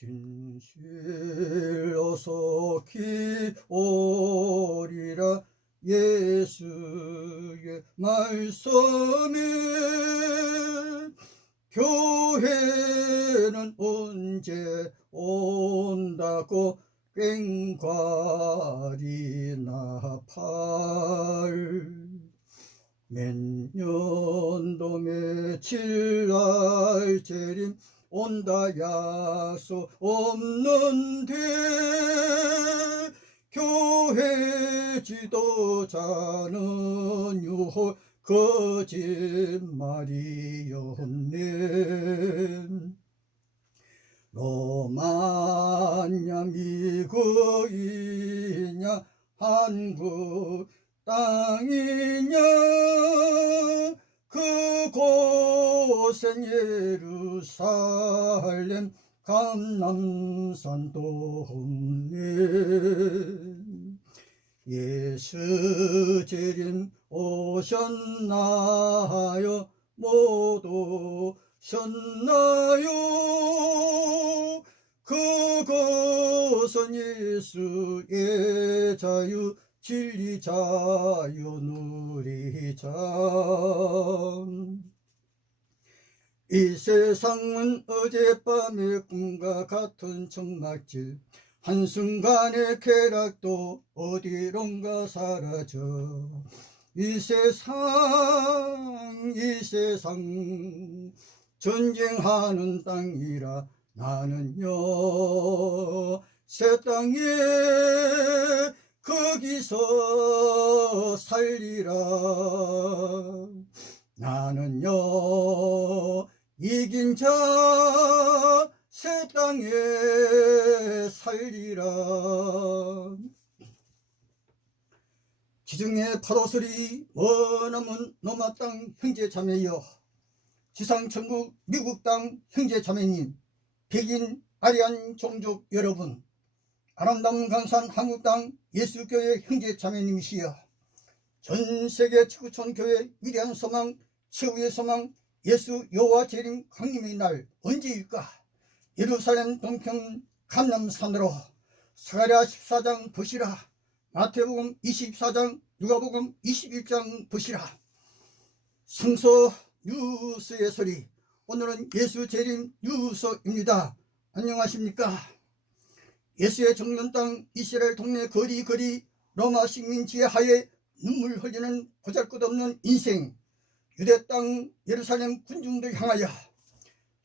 진실로서 기오리라 예수의 말씀에 교회는 언제 온다고 꽹과리나 팔 몇 년도 며칠 날 재림 온다 약속 없는데 교회 지도자는 유혹 거짓말이었네. 로마냐 미국이냐 한국 땅이냐 그곳엔 예루살렘 감람산도 없네. 예수 재림 오셨나요? 못 오셨나요? 그것은 예수의 자유 진리 자유 누리자. 이 세상은 어젯밤의 꿈과 같은 천막질 한순간의 쾌락도 어디론가 사라져. 이 세상 전쟁하는 땅이라 나는요 새 땅에 거기서 살리라. 나는요 이긴 자 새 땅에 살리라. 지중해 파도소리 머나먼 노마 땅 형제 자매여, 지상천국 미국 땅 형제 자매님, 백인 아리안 종족 여러분, 아름다운 강산 한국 땅 예수교회 형제 자매님이시여, 전세계 지구촌 교회 위대한 소망 최후의 소망 예수 여호와 재림 강림의 날 언제일까? 예루살렘 동편 감람산으로 스가랴 14장 보시라, 마태복음 24장, 누가복음 21장 보시라. 성서 뉴스의 소리, 오늘은 예수 재림 뉴스입니다. 안녕하십니까? 예수의 정년 땅 이스라엘 동네 거리 로마 식민 지하에 눈물 흘리는 보잘것없는 인생, 유대 땅 예루살렘 군중들 향하여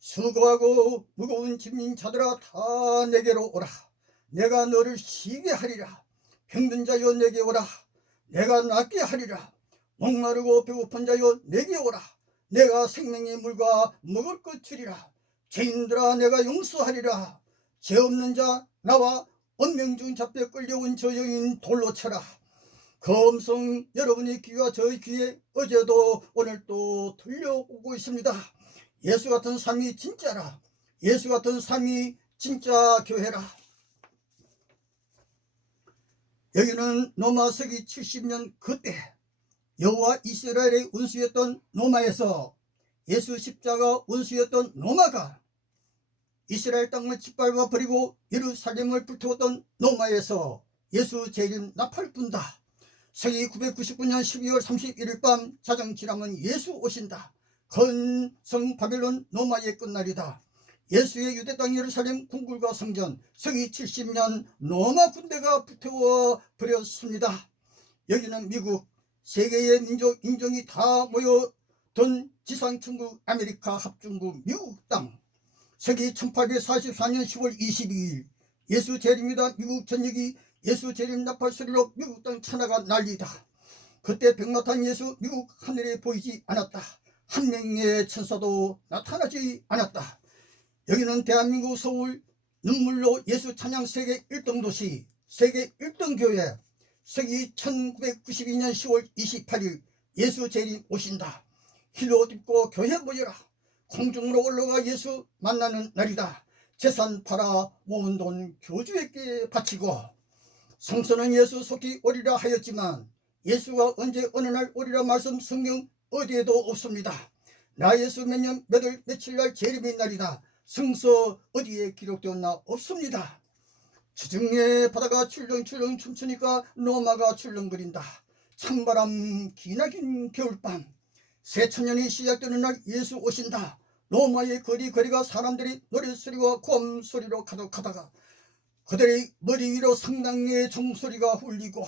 수고하고 무거운 짐진 자들아 다 내게로 오라. 내가 너를 쉬게 하리라. 병든 자여 내게 오라. 내가 낫게 하리라. 목마르고 배고픈 자여 내게 오라. 내가 생명의 물과 먹을 것 주리라. 죄인들아 내가 용서하리라. 죄 없는 자 나와 언명 중 잡혀 끌려온 저 여인 돌로 쳐라. 그 음성 여러분의 귀와 저의 귀에 어제도 오늘도 들려오고 있습니다. 예수 같은 삶이 진짜라. 예수 같은 삶이 진짜 교회라. 여기는 로마 서기 70년 그때 여호와 이스라엘의 원수였던 로마에서 예수 십자가 원수였던 로마가 이스라엘 땅을 짓밟아 버리고 예루살렘을 불태웠던 로마에서 예수 재림 나팔 분다. 서기 999년 12월 31일 밤 자정지나면 예수 오신다. 건성 바벨론 로마의 끝날이다. 예수의 유대 땅 예루살렘 궁굴과 성전, 서기 70년 로마 군대가 불태워 버렸습니다. 여기는 미국, 세계의 민족 인종이 다 모여든 지상천국 아메리카 합중국 미국 땅. 서기 1844년 10월 22일 예수 재림이다. 미국 전역이 예수 재림 나팔 소리로 미국 땅 천하가 난리다. 그때 백마탄 예수 미국 하늘에 보이지 않았다. 한 명의 천사도 나타나지 않았다. 여기는 대한민국 서울 눈물로 예수 찬양 세계 1등 도시, 세계 1등 교회. 서기 1992년 10월 28일 예수 재림 오신다. 힐옷 입고 교회 모여라. 공중으로 올라가 예수 만나는 날이다. 재산 팔아 모은 돈 교주에게 바치고. 성서는 예수 속히 오리라 하였지만 예수가 언제 어느 날 오리라 말씀 성경 어디에도 없습니다. 나 예수 몇 년 몇 월 며칠 날 재림의 날이다. 성서 어디에 기록되었나 없습니다. 주중에 바다가 출렁출렁 춤추니까 로마가 출렁거린다. 찬바람 기나긴 겨울밤, 새천년이 시작되는 날 예수 오신다. 로마의 거리가 사람들이 노랫소리와 고함소리로 가득하다가 그들의 머리 위로 성당리의 종소리가 울리고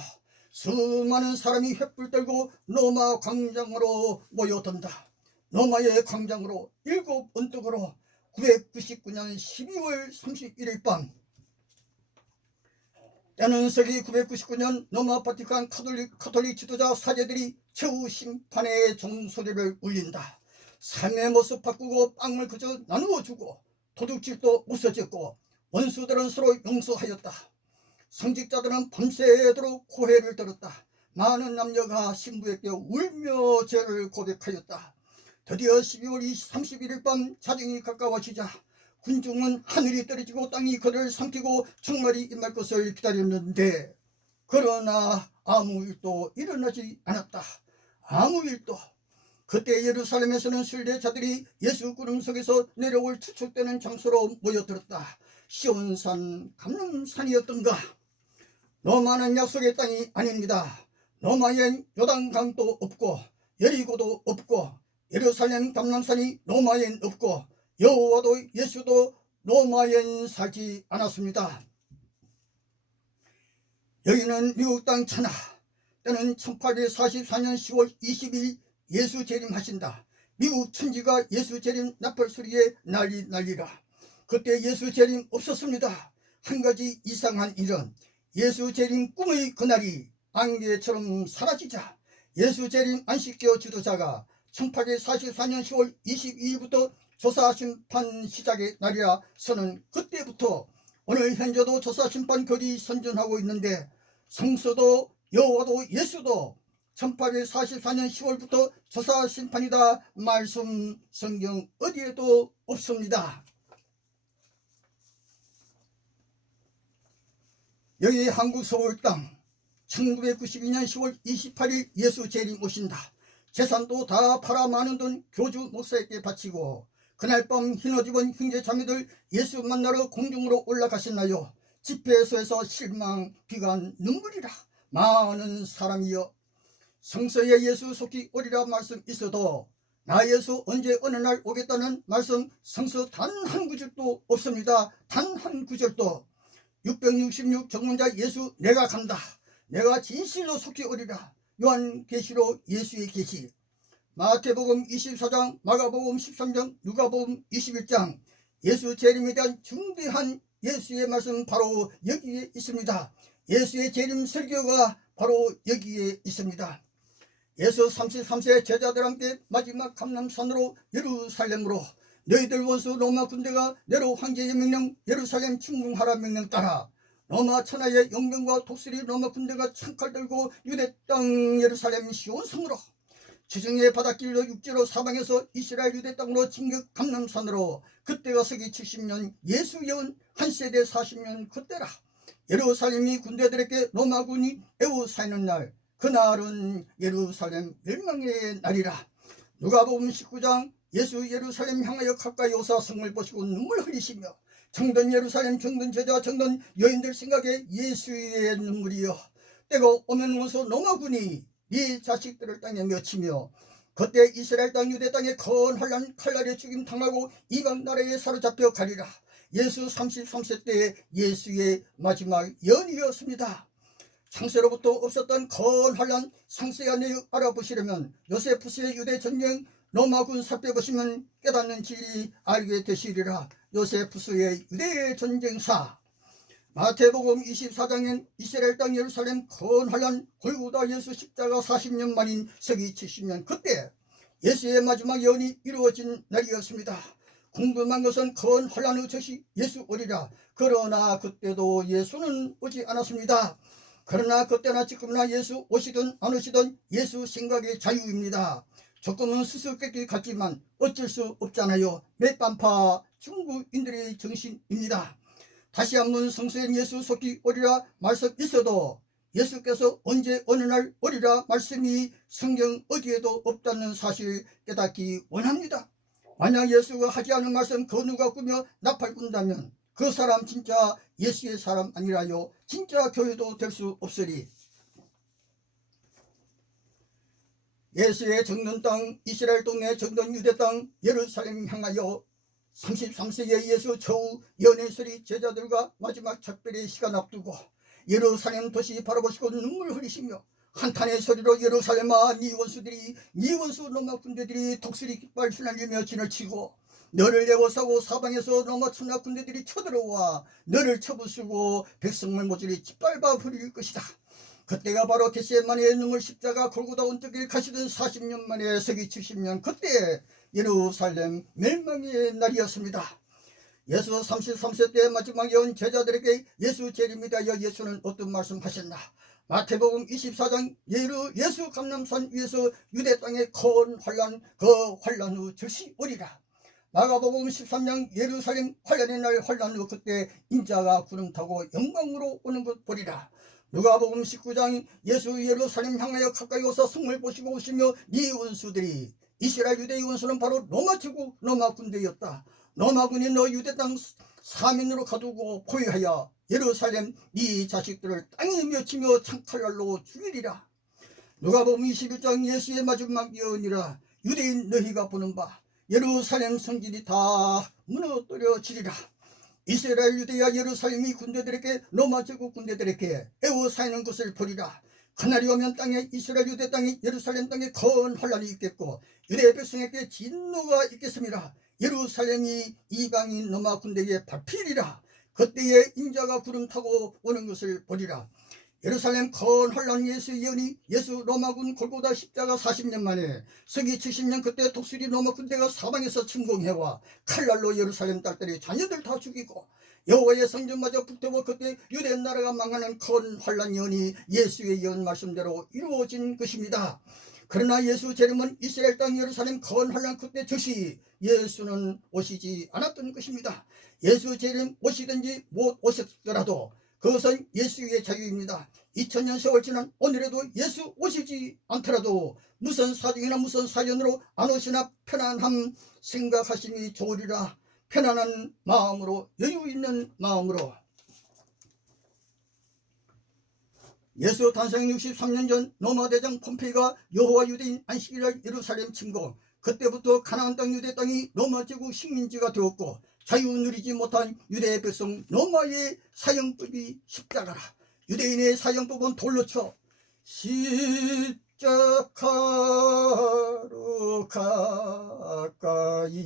수많은 사람이 횃불 들고 로마 광장으로 모여든다. 로마의 광장으로 일곱 언덕으로 999년 12월 31일 밤, 때는 서기 999년 로마 바티칸 카톨릭 지도자 사제들이 최후 심판의 종소리를 울린다. 삶의 모습 바꾸고 빵을 그저 나누어 주고 도둑질도 없어졌고 원수들은 서로 용서하였다. 성직자들은 밤새도록 고해를 들었다. 많은 남녀가 신부에게 울며 죄를 고백하였다. 드디어 12월 31일 밤 자정이 가까워지자 군중은 하늘이 떨어지고 땅이 그를 삼키고 종말이 임할 것을 기다렸는데, 그러나 아무 일도 일어나지 않았다. 아무 일도. 그때 예루살렘에서는 순례자들이 예수 구름 속에서 내려올 추측되는 장소로 모여들었다. 시온산 감람산이었던가. 로마는 약속의 땅이 아닙니다. 로마엔 요단강도 없고 여리고도 없고 예루살렘 감람산이 로마엔 없고 여호와도 예수도 로마엔 살지 않았습니다. 여기는 미국 땅 천하. 때는 1844년 10월 20일 예수 재림하신다. 미국 천지가 예수 재림 나팔 소리에 난리라. 그때 예수 재림 없었습니다. 한 가지 이상한 일은 예수 재림 꿈의 그날이 안개처럼 사라지자 예수 재림 안식교 지도자가 1844년 10월 22일부터 조사심판 시작의 날이라 저는 그때부터 오늘 현재도 조사심판 교리 선전하고 있는데, 성서도 여호와도 예수도 1844년 10월부터 조사심판이다 말씀 성경 어디에도 없습니다. 여기 한국 서울 땅 1992년 10월 28일 예수 재림 오신다. 재산도 다 팔아 많은 돈 교주 목사에게 바치고 그날 밤 흰옷 입은 형제 자매들 예수 만나러 공중으로 올라가셨나요? 집회소에서 실망, 비관, 눈물이라 많은 사람이여. 성서에 예수 속히 오리라 말씀 있어도 나 예수 언제 어느 날 오겠다는 말씀 성서 단 한 구절도 없습니다. 단 한 구절도. 666 정문자 예수 내가 간다. 내가 진실로 속히 오리라. 요한계시록 예수의 계시. 마태복음 24장, 마가복음 13장, 누가복음 21장. 예수 재림에 대한 중대한 예수의 말씀 바로 여기에 있습니다. 예수의 재림 설교가 바로 여기에 있습니다. 예수 33세 제자들과 함께 마지막 감람산으로 예루살렘으로 너희들 원수 로마 군대가 네로 황제의 명령 예루살렘 침공하라 명령 따라 로마 천하의 용병과 독수리 로마 군대가 창칼 들고 유대 땅 예루살렘 시온성으로 지중해 바닷길로 육지로 사방에서 이스라엘 유대 땅으로 진격 감람산으로 그때가 서기 70년 예수 예언 한 세대 40년 그때라. 예루살렘이 군대들에게 로마군이 에워싸이는 날, 그날은 예루살렘 멸망의 날이라. 누가복음 19장 예수 예루살렘 향하여 가까이 오사 성을 보시고 눈물 흘리시며 정든 예루살렘 정든 제자 정든 여인들 생각에 예수의 눈물이여 때가 오면 원수 로마군이 네 자식들을 땅에 맺히며 그때 이스라엘 땅 유대 땅에 큰 환난 칼날에 죽임 당하고 이방 나라에 사로잡혀 가리라. 예수 33세 때의 예수의 마지막 예언이었습니다. 창세로부터 없었던 큰 환난 상세한 내용 알아보시려면 요세푸스의 유대 전쟁 로마군 사표 보시면 깨닫는 진리 알게 되시리라. 요세푸스의 유대 전쟁사. 마태복음 24장엔 이스라엘 땅 예루살렘 큰 환난 골고다 예수 십자가 40년 만인 서기 70년 그때 예수의 마지막 예언이 이루어진 날이었습니다. 궁금한 것은 큰 환난 후 즉시 예수 오리라. 그러나 그때도 예수는 오지 않았습니다. 그러나 그때나 지금이나 예수 오시든 안 오시든 예수 생각의 자유입니다. 조금은 수수께끼 같지만 어쩔 수 없잖아요. 맷반파 중국인들의 정신입니다. 다시 한번 성서엔 예수 속히 오리라 말씀 있어도 예수께서 언제 어느 날 오리라 말씀이 성경 어디에도 없다는 사실 깨닫기 원합니다. 만약 예수가 하지 않은 말씀 그 누가 꾸며 나팔 꾼다면 그 사람 진짜 예수의 사람 아니라요 진짜 교회도 될 수 없으리. 예수의 정든 땅 이스라엘 동네 정든 유대 땅 예루살렘 향하여 33세기의 예수 처우 연회설이 제자들과 마지막 작별의 시간 앞두고 예루살렘 도시 바라보시고 눈물 흘리시며 한탄의 소리로 예루살렘아 네 원수들이 네 원수 로마 군대들이 독수리 깃발 휘날리며 진을 치고 너를 애워싸고 사방에서 로마 천하 군대들이 쳐들어와 너를 쳐부수고 백성을 모조리 짓밟아 버릴 것이다. 그때가 바로 겟세마네의 눈물 십자가 골고다 온떡길 가시던 40년 만에 서기 70년 그때 예루살렘 멸망의 날이었습니다. 예수 33세 때 마지막에 온 제자들에게 예수 재림이다여 예수는 어떤 말씀하셨나? 마태복음 24장 예수 감람산 위에서 유대 땅의 큰 환란 그 환란 후 즉시 오리라. 마가복음 13장 예루살렘 환란의 날 환란 후 그때 인자가 구름 타고 영광으로 오는 것 보리라. 누가복음 19장 예수 예루살렘 향하여 가까이 오서 성을 보시고 오시며 네 원수들이 이스라엘 유대의 원수는 바로 로마 제국 로마 군대였다. 로마군이 너 유대 땅 사면으로 가두고 포위하여 예루살렘 네 자식들을 땅에 맺히며 창칼날로 죽이리라. 누가복음 21장 예수의 마지막 예언이라. 유대인 너희가 보는 바 예루살렘 성질이 다 무너뜨려지리라. 이스라엘 유대야 예루살렘이 군대들에게 로마 제국 군대들에게 애워싸이는 것을 보리라. 그날이 오면 땅에 이스라엘 유대 땅이 예루살렘 땅에 큰 환란이 있겠고 유대 백성에게 진노가 있겠습니다. 예루살렘이 이방인 로마 군대에 밟히리라. 그때에 인자가 구름 타고 오는 것을 보리라. 예루살렘 큰 환란 예수 예언이 예수 로마군 골고다 십자가 40년 만에 서기 70년 그때 독수리 로마 군대가 사방에서 침공해와 칼날로 예루살렘 딸들이 자녀들 다 죽이고 여호와의 성전마저 불태워 그때 유대 나라가 망하는 큰 환란 예언이 예수의 예언 말씀대로 이루어진 것입니다. 그러나 예수 재림은 이스라엘 땅 예루살렘 큰 환란 그때 즉시 예수는 오시지 않았던 것입니다. 예수 재림 오시든지 못 오셨더라도 그것은 예수의 자유입니다. 2000년 세월 지난 오늘에도 예수 오시지 않더라도 무슨 사정이나 무슨 사연으로 안 오시나 편안함 생각하심이 좋으리라. 편안한 마음으로 여유 있는 마음으로. 예수 탄생 63년 전 로마 대장 폼페이가 여호와 유대인 안식일날 예루살렘 침공. 그때부터 가나안 땅 유대 땅이 로마 제국 식민지가 되었고 자유 누리지 못한 유대 백성 로마의 사형법이 십자가라. 유대인의 사형법은 돌로 쳐 십자가로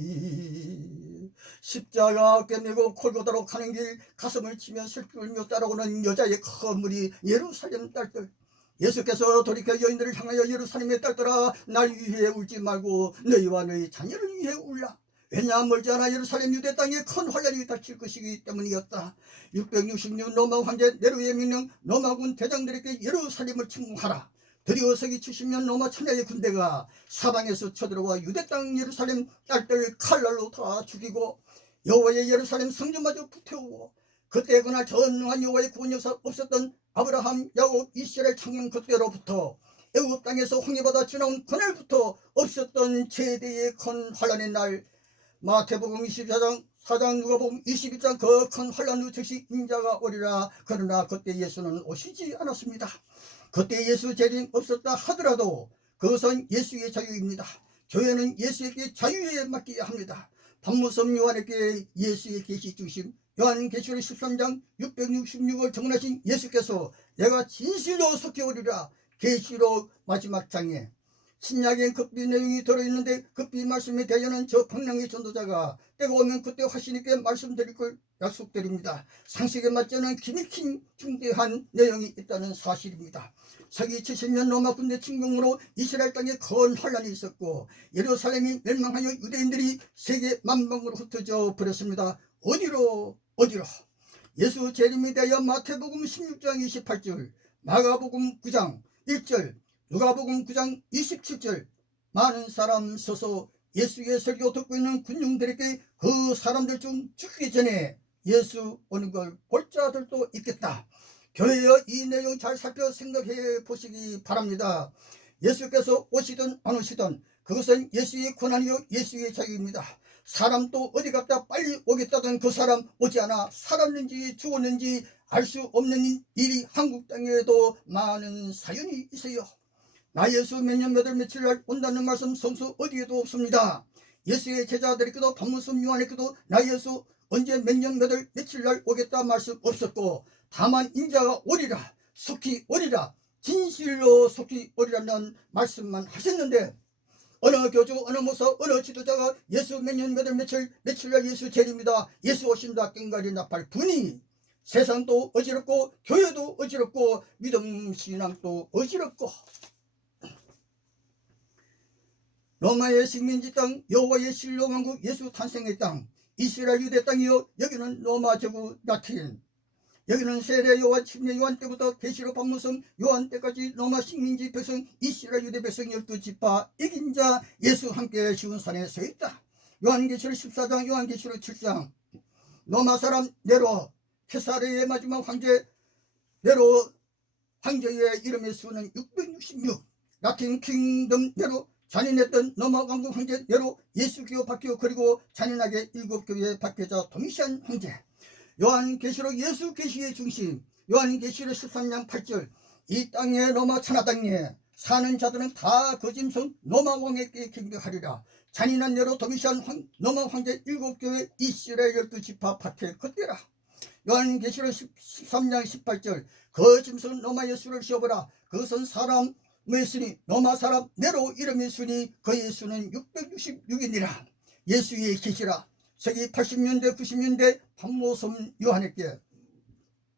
가까이 십자가 어깨 메고 골고다로 가는 길 가슴을 치며 슬피 울며 따라오는 여자의 큰 무리 예루살렘 딸들. 예수께서 돌이켜 여인들을 향하여 예루살렘의 딸들아 날 위해 울지 말고 너희와 너희 자녀를 위해 울라. 왜냐 멀지 않아 예루살렘 유대 땅에 큰 환란이 닥칠 것이기 때문이었다. 666 로마 황제 네로의 명령 로마군 대장들에게 예루살렘을 침공하라. 드디어 서기 70년 로마 천하의 군대가 사방에서 쳐들어와 유대 땅 예루살렘 딸들 칼날로 다 죽이고 여호와의 예루살렘 성전마저 불태우고 그때 그날 전능한 여호와의 구원 역사 없었던 아브라함 야곱 이스라엘 창년 그때로부터 애굽 땅에서 홍해바다 지나온 그날부터 없었던 최대의 큰 환란의 날 마태복음 24장 4장 누가복음 21장 그 큰 환란 후 즉시 인자가 오리라. 그러나 그때 예수는 오시지 않았습니다. 그때 예수 재림 없었다 하더라도 그것은 예수의 자유입니다. 교회는 예수에게 자유에 맡겨야 합니다. 반무섬 요한에게 예수의 계시 중심 요한계시록 13장 666을 정언하신 예수께서 내가 진실로 속히 오리라. 계시록 마지막 장에 신약엔 급비 내용이 들어있는데 급비 말씀에 대하여는 저 방랑의 전도자가 때가 오면 그때 확신 있게 말씀드릴 걸 약속드립니다. 상식에 맞지 않은 기밀힌 중대한 내용이 있다는 사실입니다. 서기 70년 로마 군대 침공으로 이스라엘 땅에 큰 환란이 있었고 예루살렘이 멸망하여 유대인들이 세계 만방으로 흩어져 버렸습니다. 어디로 예수 재림에 대하여 마태복음 16장 28절 마가복음 9장 1절 누가복음 9장 27절 많은 사람 서서 예수의 설교 듣고 있는 군중들에게 그 사람들 중 죽기 전에 예수 오는 걸 볼 자들도 있겠다. 교회여 이 내용 잘 살펴 생각해 보시기 바랍니다. 예수께서 오시든 안 오시든 그것은 예수의 권한이요 예수의 자유입니다. 사람도 어디 갔다 빨리 오겠다던 그 사람 오지 않아 살았는지 죽었는지 알 수 없는 일이 한국 땅에도 많은 사연이 있어요. 나 예수 몇 년 몇 월 며칠 날 온다는 말씀 성수 어디에도 없습니다. 예수의 제자들에게도 반문성 요한에게도 나 예수 언제 몇 년 몇 월 며칠 날 오겠다 말씀 없었고, 다만 인자가 오리라, 속히 오리라, 진실로 속히 오리라는 말씀만 하셨는데, 어느 교주, 어느 목사, 어느 지도자가 예수 몇 년 몇 월 며칠 날 예수 재림이다, 예수 오신다 깽가리 나팔 분이 세상도 어지럽고 교회도 어지럽고 믿음 신앙도 어지럽고, 로마의 식민지 땅, 여호와의 실로 왕국, 예수 탄생의 땅, 이스라엘 유대 땅이요 여기는 로마 제국 라틴, 여기는 세례 요한, 침례 요한 때부터 계시록 반문성 요한 때까지 로마 식민지 백성, 이스라엘 유대 백성 12지파 이긴 자 예수 함께 시온산에 서 있다. 요한계시록 14장, 요한계시록 7장. 로마 사람 네로, 케사르의 마지막 황제 네로 황제의 이름의 수는 666, 라틴 킹덤 네로, 잔인했던 로마 왕국 황제 네로, 예수교 박교, 그리고 잔인하게 7교회 박해자 도미시안 황제. 요한계시록 예수 계시의 중심, 요한계시록 13장 8절. 이 땅에 로마 천하 땅에 사는 자들은 다 거짐승 로마 왕에게 경배하리라. 잔인한 네로 도미시안 로마 황제 7교회 이스라엘 12지파 박해 그때라. 요한계시록 13장 18절. 그 짐승 로마 예수를 씌워보라. 그것은 사람의 수니 로마 사람 네로 이름의 수니 그의 수는 666이니라. 예수의 계시라. 세기 80년대 90년대 반모섬 요한에게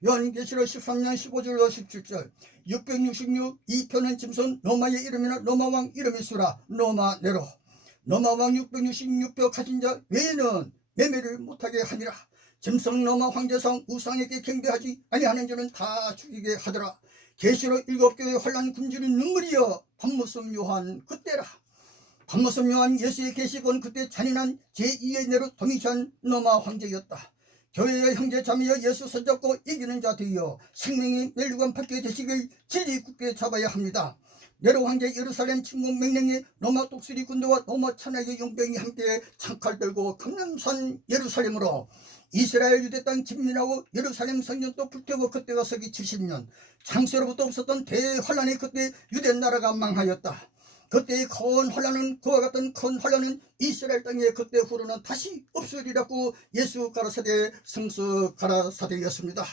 요한계시록 13장 15절로 17절. 666 이 표는 짐승 로마의 이름이나 로마왕 이름의 수라. 로마 네로. 로마왕 666표 가진 자 외에는 매매를 못하게 하니라. 짐승 로마 황제상 우상에게 경배하지 아니하는 자는 다 죽이게 하더라. 계시록 7교회 환란 굶주린 눈물이여 반모섬 요한 그때라. 반모섬 요한 예수의 계시건 그때 잔인한 제2의 네로 도미시안 로마 황제였다. 교회의 형제 자매여 예수 손잡고 이기는 자 되어 생명이 멸류관 받게 되시길 진리 굳게 잡아야 합니다. 네로 황제 예루살렘 침공 명령에 로마 독수리 군대와 로마 천하의 용병이 함께 창칼 들고 금남산 예루살렘으로 이스라엘 유대 땅 진민하고 예루살렘 성전도 불태우고, 그때가 서기 70년 창세로부터 없었던 대환란이 그때 유대 나라가 망하였다. 그때의 큰 환란은 그와 같은 큰 환란은 이스라엘 땅에 그때 후로는 다시 없으리라고 예수 가라사대 성서 가라사대였습니다.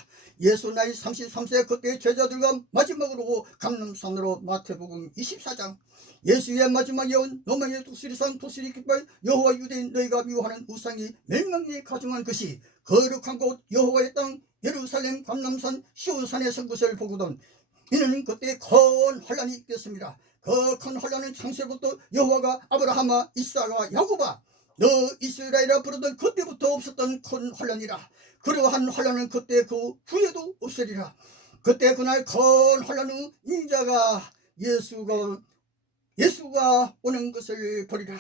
예수 나이 33세 그때 제자들과 마지막으로 감람산으로 마태복음 24장. 예수의 마지막 예언 로마의 독수리산 독수리 깃발 여호와 유대인 너희가 미워하는 우상이 멸망에 가중한 것이 거룩한 곳 여호와의 땅 예루살렘 감람산 시온산에 선 것을 보거든 이는 그때 큰 환란이 있겠습니다. 그 큰 환란은 창세부터 여호와가 아브라함아 이삭아 야곱아 너 이스라엘아 부르던 그때부터 없었던 큰 환란이라. 그러한 환란은 그때 그 후에도 없으리라. 그때 그날 큰 환란 후 인자가 예수가 오는 것을 보리라.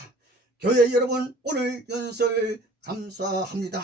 교회 여러분, 오늘 연설 감사합니다.